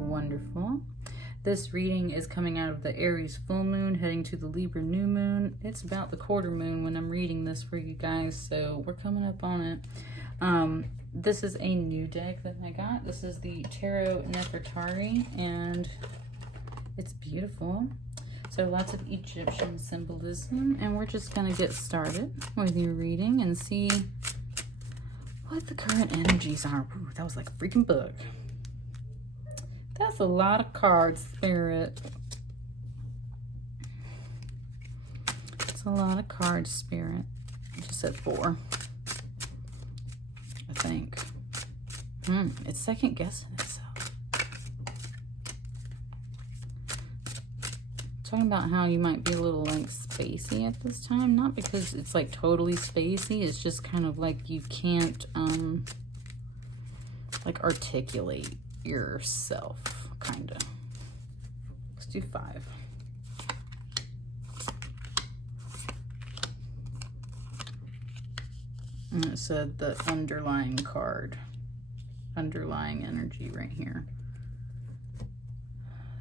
Wonderful. This reading is coming out of the Aries full moon, heading to the Libra new moon. It's about the quarter moon when I'm reading this for you guys, so we're coming up on it. This is a new deck that I got. This is the Tarot Nefertari, and it's beautiful. So lots of Egyptian symbolism, and we're just going to get started with your reading and see what the current energies are. Ooh, that was like a freaking book. That's a lot of cards, Spirit. It's a lot of cards, Spirit. I just said 4. I think. It's second guessing itself. Talking about how you might be a little like spacey at this time. Not because it's like totally spacey. It's just kind of like you can't like articulate yourself, kind of. Let's do 5. And it said the underlying card, underlying energy right here.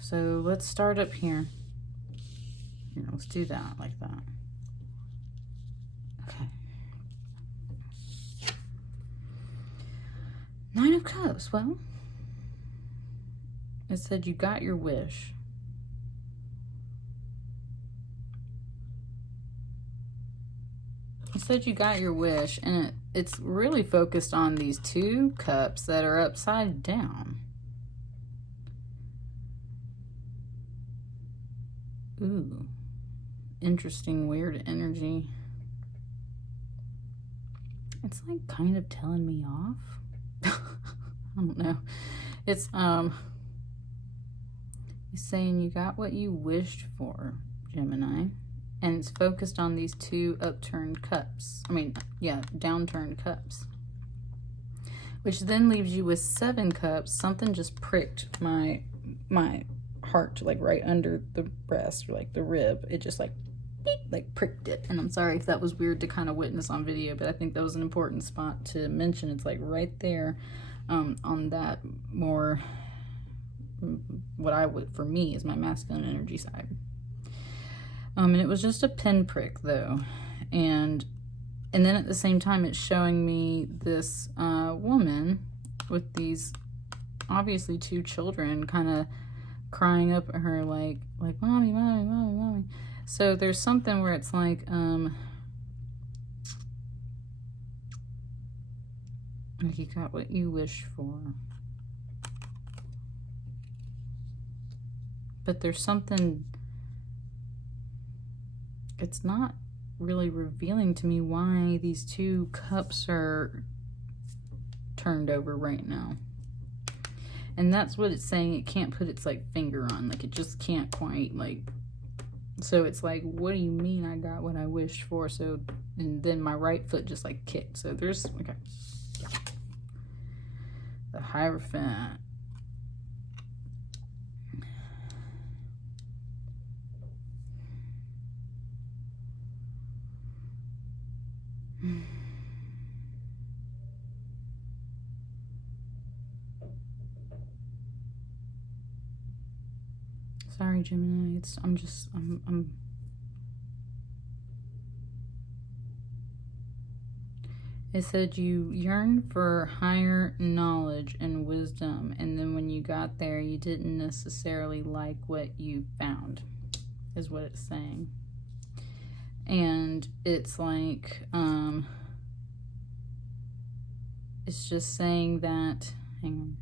So let's start up here. Here, let's do that like that. Okay. 9 of Cups. Well, it said you got your wish. It said you got your wish, and it's really focused on these 2 cups that are upside down. Ooh, interesting, weird energy. It's like kind of telling me off. I don't know. It's saying you got what you wished for, Gemini, and it's focused on these 2 upturned cups. I mean, yeah, downturned cups, which then leaves you with 7 cups. Something just pricked my heart, like right under the breast, or like the rib. It just like beep, like pricked it. And I'm sorry if that was weird to kind of witness on video, but I think that was an important spot to mention. It's like right there on that more what I would, for me, is my masculine energy side. And it was just a pinprick though, and then at the same time it's showing me this woman with these obviously 2 children kind of crying up at her like mommy, mommy, mommy, mommy. So there's something where it's like you got what you wished for. But there's something, it's not really revealing to me why these 2 cups are turned over right now. And that's what it's saying. It can't put its like finger on, like it just can't quite, like, so it's like, what do you mean I got what I wished for? So, and then my right foot just like kicked. So there's, okay, yeah. The Hierophant. Sorry, Gemini. I'm It said you yearn for higher knowledge and wisdom, and then when you got there, you didn't necessarily like what you found, is what it's saying. And it's like, it's just saying that, hang on.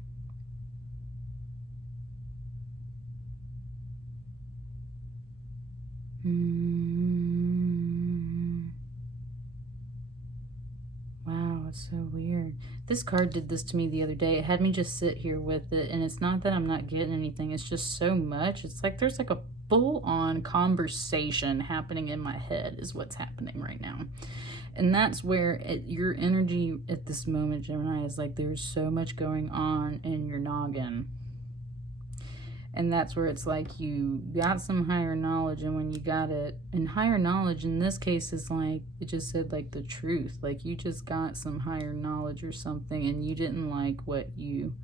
Wow, it's so weird. This card did this to me the other day. It had me just sit here with it, and it's not that I'm not getting anything. It's just so much. It's like there's like a full-on conversation happening in my head is what's happening right now. And that's where your energy at this moment, Gemini, is like there's so much going on in your noggin. And that's where it's like you got some higher knowledge, and when you got it, and higher knowledge in this case is like, it just said like the truth. Like you just got some higher knowledge or something, and you didn't like what you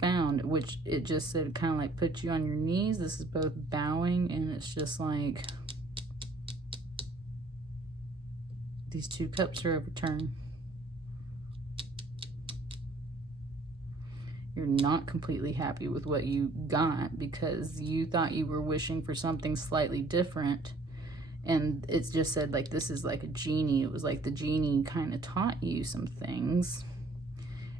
found, which it just said kind of like put you on your knees. This is both bowing, and it's just like these 2 cups are overturned. You're not completely happy with what you got because you thought you were wishing for something slightly different. And it's just said like this is like a genie. It was like the genie kind of taught you some things.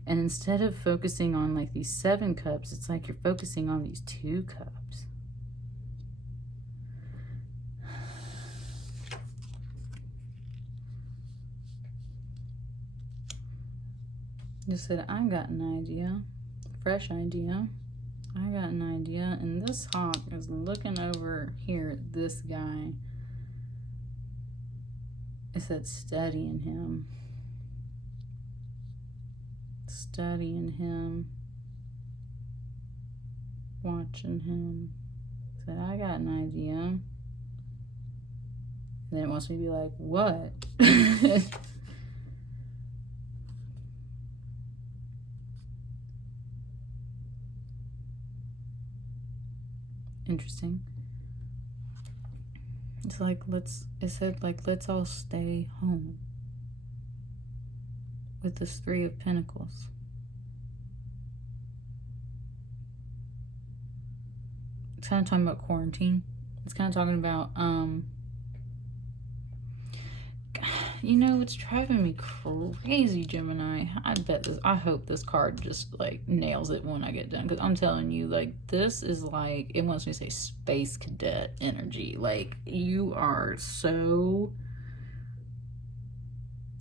And instead of focusing on like these 7 cups, it's like you're focusing on these 2 cups. Just said, I got an idea. Fresh idea. I got an idea, and this hawk is looking over here at this guy. It said studying him. Studying him. Watching him. It said, I got an idea. And then it wants me to be like, what? Interesting. It's like, it said like, let's all stay home with this 3 of Pentacles. It's kind of talking about quarantine. It's kind of talking about, you know, it's driving me crazy, Gemini. I hope this card just like nails it when I get done, because I'm telling you, like, this is like, it wants me to say space cadet energy. Like, you are so,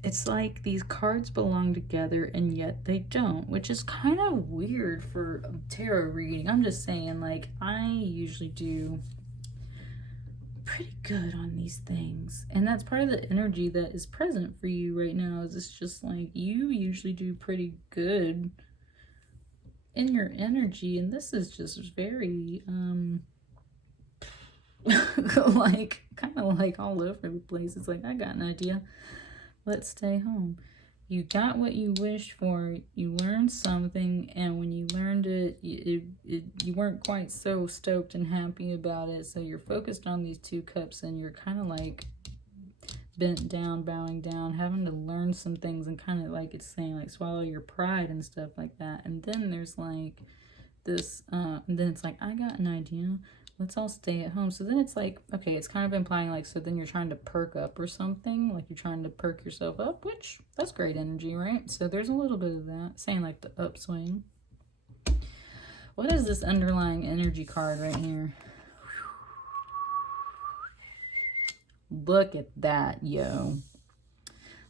it's like these cards belong together and yet they don't, which is kind of weird for a tarot reading. I'm just saying, like, I usually do pretty good on these things, and that's part of the energy that is present for you right now. Is it's just like you usually do pretty good in your energy, and this is just very like kind of like all over the place. It's like, I got an idea, let's stay home. You got what you wished for, you learned something, and when you learned it, you weren't quite so stoked and happy about it, so you're focused on these 2 cups, and you're kind of like bent down, bowing down, having to learn some things, and kind of like it's saying like swallow your pride and stuff like that. And then there's like this, and then it's like, I got an idea, let's all stay at home. So then it's like, okay, it's kind of implying like, so then you're trying to perk up or something, like you're trying to perk yourself up, which that's great energy, right? So there's a little bit of that, saying like the upswing. What is this underlying energy card right here? Look at that, yo.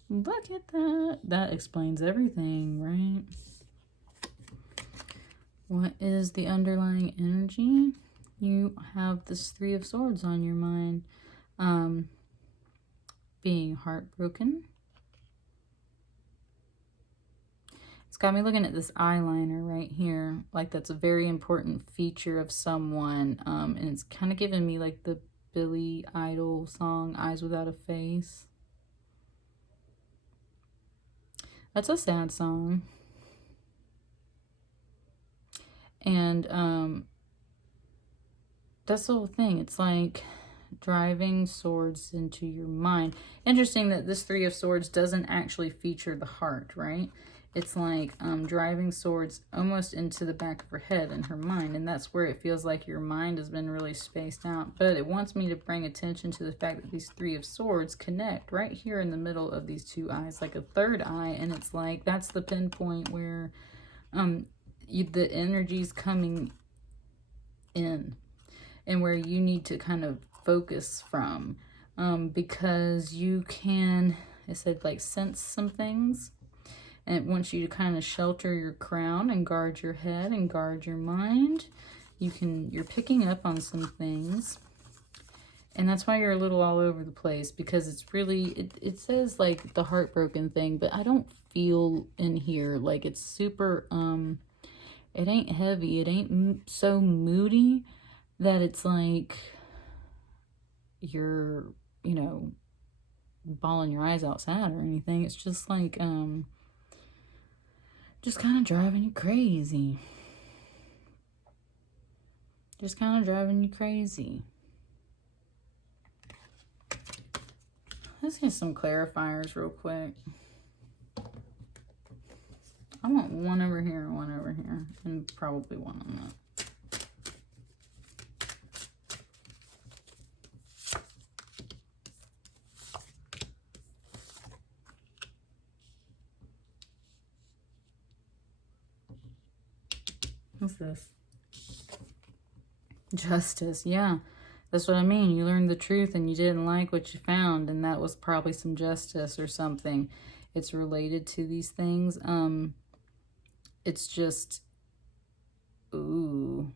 Look at that. That explains everything, right? What is the underlying energy? You have this 3 of Swords on your mind. Being heartbroken. It's got me looking at this eyeliner right here. Like, that's a very important feature of someone. And it's kind of giving me like the Billy Idol song, Eyes Without a Face. That's a sad song. And that's the whole thing. It's like driving swords into your mind. Interesting that this 3 of Swords doesn't actually feature the heart, right? It's like driving swords almost into the back of her head and her mind, and that's where it feels like your mind has been really spaced out. But it wants me to bring attention to the fact that these 3 of Swords connect right here in the middle of these 2 eyes, like a third eye, and it's like that's the pinpoint where the energy's coming in, and where you need to kind of focus from, because you can, it said like sense some things, and it wants you to kind of shelter your crown and guard your head and guard your mind. You're picking up on some things, and that's why you're a little all over the place, because it's really, it says like the heartbroken thing, but I don't feel in here like it's super, it ain't heavy, it ain't so moody that it's like you're, you know, bawling your eyes out sad or anything. It's just like, just kind of driving you crazy. Just kind of driving you crazy. Let's get some clarifiers real quick. I want one over here and one over here, and probably one on that. What's this? Justice, yeah. That's what I mean. You learned the truth and you didn't like what you found, and that was probably some justice or something. It's related to these things. It's just, ooh.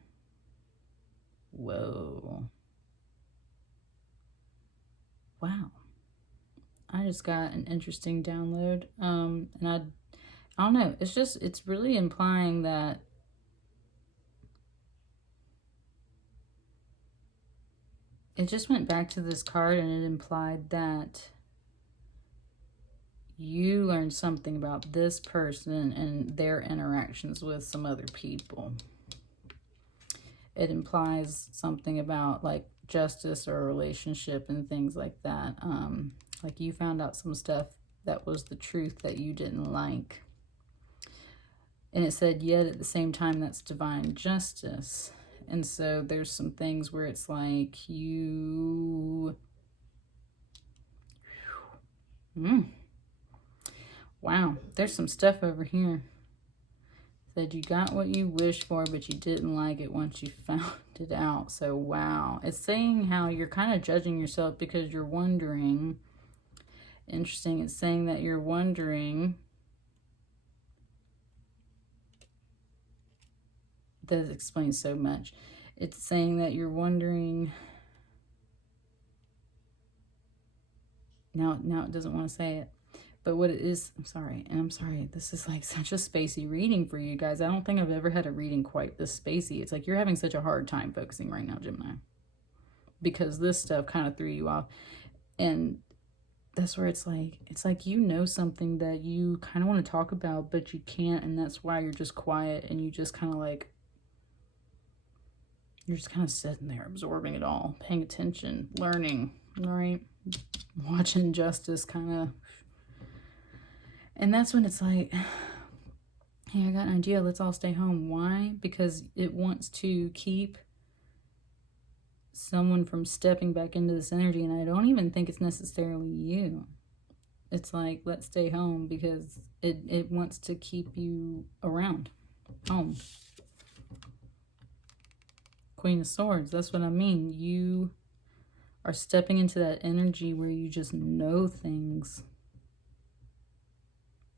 Whoa. Wow. I just got an interesting download. And I don't know. It's really implying that it just went back to this card, and it implied that you learned something about this person and their interactions with some other people. It implies something about like justice or a relationship and things like that. Like you found out some stuff that was the truth that you didn't like. And it said, yet at the same time, that's divine justice. And so there's some things where it's like you... Wow, there's some stuff over here. Said you got what you wished for, but you didn't like it once you found it out. So, wow. It's saying how you're kind of judging yourself because you're wondering. Interesting. It's saying that you're wondering. That explains so much. It's saying that you're wondering. Now it doesn't want to say it. But what it is, I'm sorry, this is like such a spacey reading for you guys. I don't think I've ever had a reading quite this spacey. It's like you're having such a hard time focusing right now, Gemini. Because this stuff kind of threw you off. And that's where it's like you know something that you kind of want to talk about, but you can't. And that's why you're just quiet and you just kind of like, you're just kind of sitting there absorbing it all, paying attention, learning, right? Watching justice kind of. And that's when it's like, hey, I got an idea. Let's all stay home. Why? Because it wants to keep someone from stepping back into this energy. And I don't even think it's necessarily you. It's like, let's stay home because it wants to keep you around. Home. Queen of Swords. That's what I mean. You are stepping into that energy where you just know things.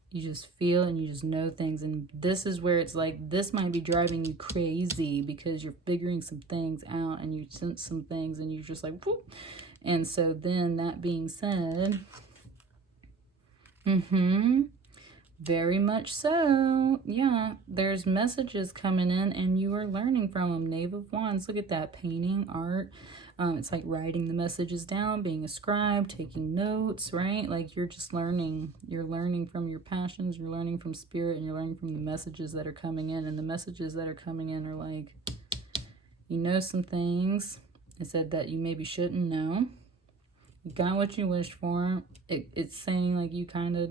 You just feel and you just know things. And this is where it's like, this might be driving you crazy because you're figuring some things out and you sense some things and you're just like, whoop. And so then that being said, very much so. Yeah, there's messages coming in and you are learning from them. Knave of Wands. Look at that. Painting, art. It's like writing the messages down, being a scribe, taking notes, right? Like you're just learning. You're learning from your passions. You're learning from spirit, and you're learning from the messages that are coming in. And the messages that are coming in are like, you know some things. It said that you maybe shouldn't know. You got what you wished for. It's saying like you kind of...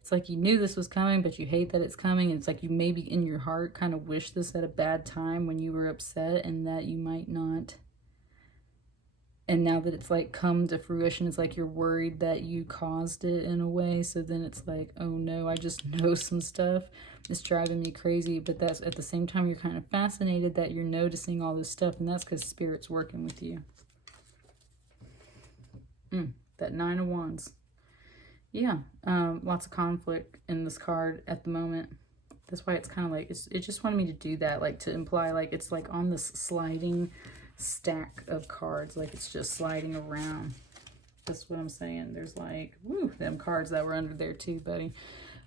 It's like you knew this was coming, but you hate that it's coming. It's like you maybe in your heart kind of wish this at a bad time when you were upset and that you might not... And now that it's like come to fruition, it's like you're worried that you caused it in a way. So then it's like, oh no, I just know some stuff. It's driving me crazy. But that's at the same time, you're kind of fascinated that you're noticing all this stuff. And that's because Spirit's working with you. That Nine of Wands. Yeah, lots of conflict in this card at the moment. That's why it's kind of like, it just wanted me to do that. Like to imply like it's like on this sliding stack of cards, like it's just sliding around. That's what I'm saying. There's like, woo, them cards that were under there too, buddy.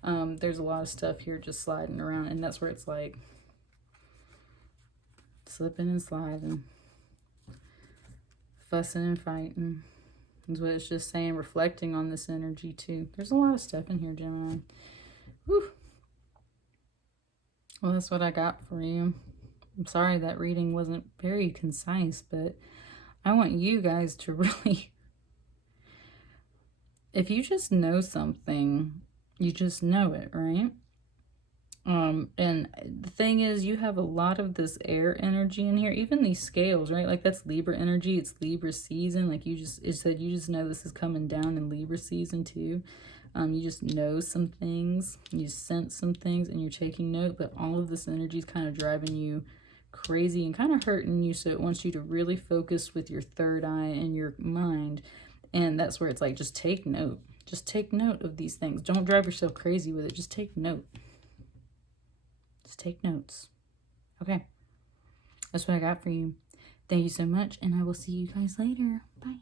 There's a lot of stuff here just sliding around, and that's where it's like slipping and sliding, fussing and fighting. That's what it's just saying, reflecting on this energy too. There's a lot of stuff in here, Gemini. Woo. Well, that's what I got for you. I'm sorry that reading wasn't very concise, but I want you guys to really, if you just know something, you just know it, right? And the thing is, you have a lot of this air energy in here, even these scales, right? Like that's Libra energy, it's Libra season. Like you said, you just know this is coming down in Libra season too. You just know some things, you sense some things, and you're taking note, but all of this energy is kind of driving you crazy and kind of hurting you. So it wants you to really focus with your third eye and your mind. And that's where it's like, just take note. Just take note of these things. Don't drive yourself crazy with it. Just take note. Just take notes. Okay. That's what I got for you. Thank you so much, and I will see you guys later. Bye.